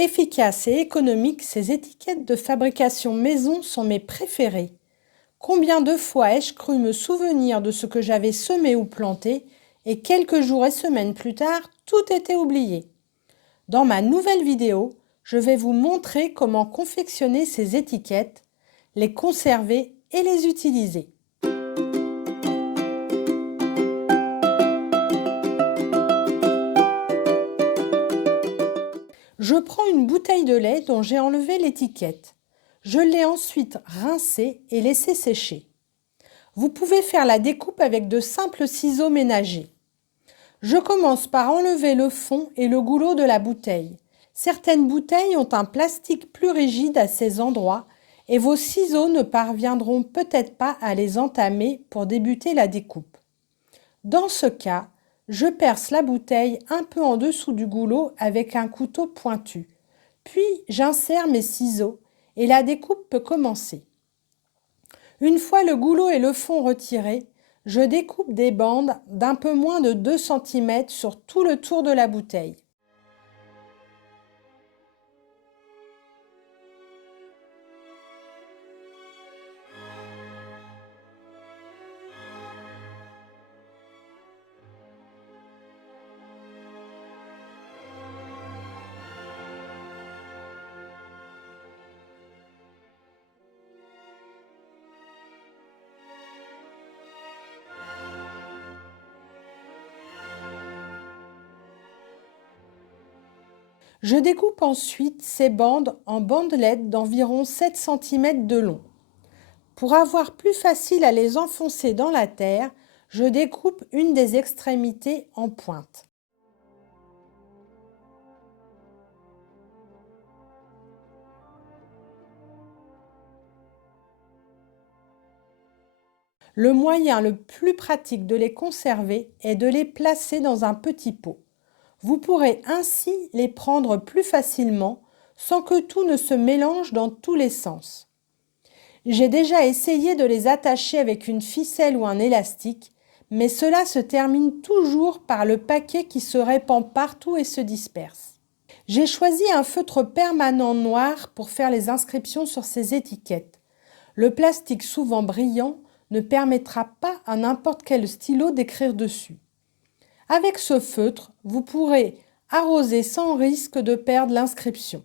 Efficaces et économiques, ces étiquettes de fabrication maison sont mes préférées. Combien de fois ai-je cru me souvenir de ce que j'avais semé ou planté, et quelques jours et semaines plus tard, tout était oublié. Dans ma nouvelle vidéo, je vais vous montrer comment confectionner ces étiquettes, les conserver et les utiliser. Je prends une bouteille de lait dont j'ai enlevé l'étiquette. Je l'ai ensuite rincée et laissée sécher. Vous pouvez faire la découpe avec de simples ciseaux ménagers. Je commence par enlever le fond et le goulot de la bouteille. Certaines bouteilles ont un plastique plus rigide à ces endroits et vos ciseaux ne parviendront peut-être pas à les entamer pour débuter la découpe. Dans ce cas, je perce la bouteille un peu en dessous du goulot avec un couteau pointu. Puis j'insère mes ciseaux et la découpe peut commencer. Une fois le goulot et le fond retirés, je découpe des bandes d'un peu moins de 2 cm sur tout le tour de la bouteille. Je découpe ensuite ces bandes en bandelettes d'environ 7 cm de long. Pour avoir plus facile à les enfoncer dans la terre, je découpe une des extrémités en pointe. Le moyen le plus pratique de les conserver est de les placer dans un petit pot. Vous pourrez ainsi les prendre plus facilement sans que tout ne se mélange dans tous les sens. J'ai déjà essayé de les attacher avec une ficelle ou un élastique, mais cela se termine toujours par le paquet qui se répand partout et se disperse. J'ai choisi un feutre permanent noir pour faire les inscriptions sur ces étiquettes. Le plastique souvent brillant ne permettra pas à n'importe quel stylo d'écrire dessus. Avec ce feutre, vous pourrez arroser sans risque de perdre l'inscription.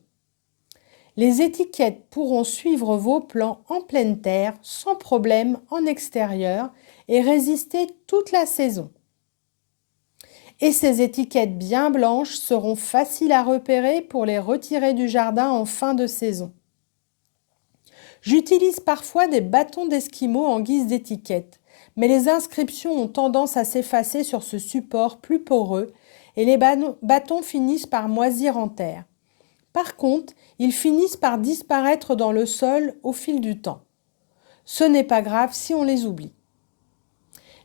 Les étiquettes pourront suivre vos plans en pleine terre sans problème en extérieur et résister toute la saison. Et ces étiquettes bien blanches seront faciles à repérer pour les retirer du jardin en fin de saison. J'utilise parfois des bâtons d'esquimaux en guise d'étiquette, mais les inscriptions ont tendance à s'effacer sur ce support plus poreux et les bâtons finissent par moisir en terre. Par contre, ils finissent par disparaître dans le sol au fil du temps. Ce n'est pas grave si on les oublie.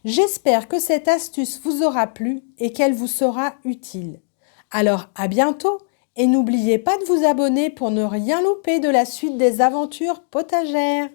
J'espère que cette astuce vous aura plu et qu'elle vous sera utile. Alors à bientôt et n'oubliez pas de vous abonner pour ne rien louper de la suite des aventures potagères.